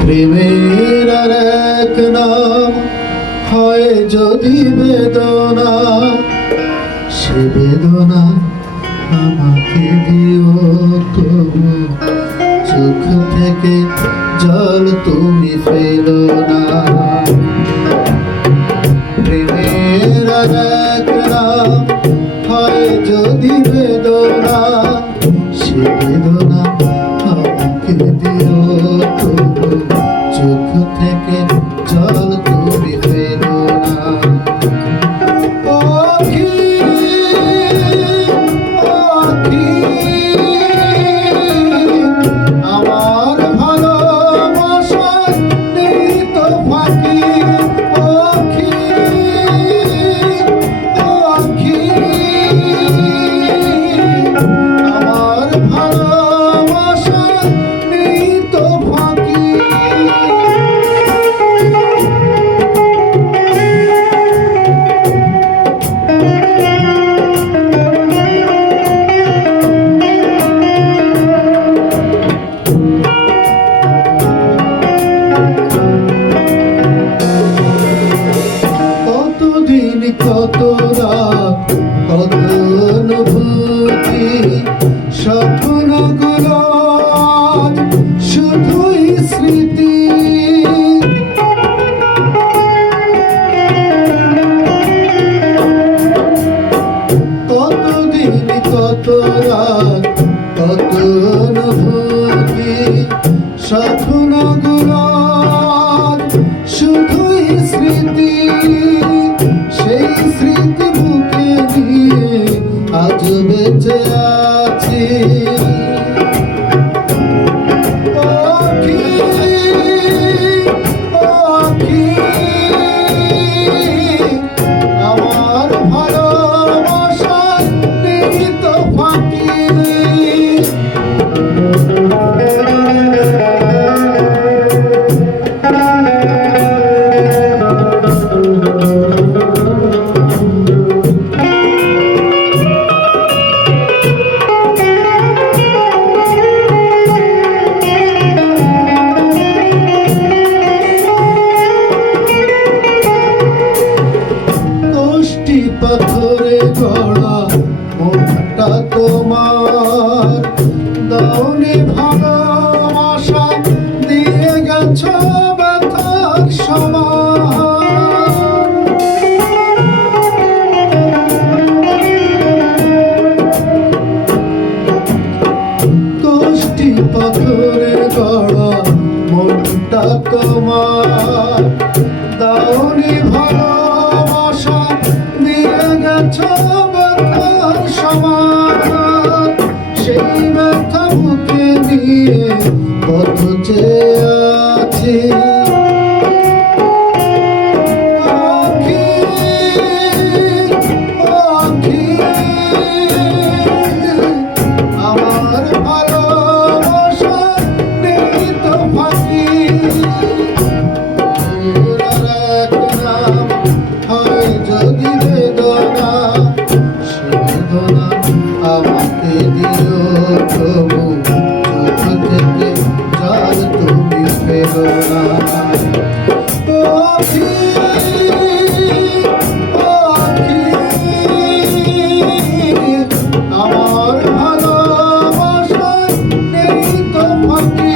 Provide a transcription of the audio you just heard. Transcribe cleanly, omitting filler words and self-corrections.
প্রেমের আর এক নাম হয় যদি বেদনা, সে বেদনা আমাকে দিও তবু, চোখ থেকে জল তুমি ফেলো না। প্রেমের আর এক নাম হয় যদি বেদনা, সে বেদনা আমাকে দিও তবু, চোখ থেকে জল তুমি ফেলো না। আমার ভালোবাসার নেই তো ফাঁকি, আমার ভালোবাসার নেই তো ফাঁকি। কতদিন কত রাত কত অনুভূতি, স্বপ্নগুলো শুধুই স্মৃতি। কতদিন কত রাত কত অনুভূতি, স্বপ্নগুলো শুধুই স্মৃতি। সেই স্মৃতি বুকে নিয়ে আজ বেঁচে আছি। আমার ভালোবাসার নেই তো ফাঁকি। পাথরে গড়া মনটা তোমার, দাওনি ভালোবাসা দিয়ে গেছ ব্যথার সমান। কষ্টি পাথরে গড়া মনটা তোমার, দাওনি ভালোবাসা দিয়ে গেছ ব্যথার সমান। সেই ব্যথা বুকে নিয়ে পথ চেয়ে আছি। আমার ভালোবাসা নেই তো ফাঁকি। হয় যদি বেদনা, সে বেদনা আমাকে দিও তবু, চোখ থেকে জল তুমি ফেলো না। আমার ভালোবাসা নেই তো ফাঁকি।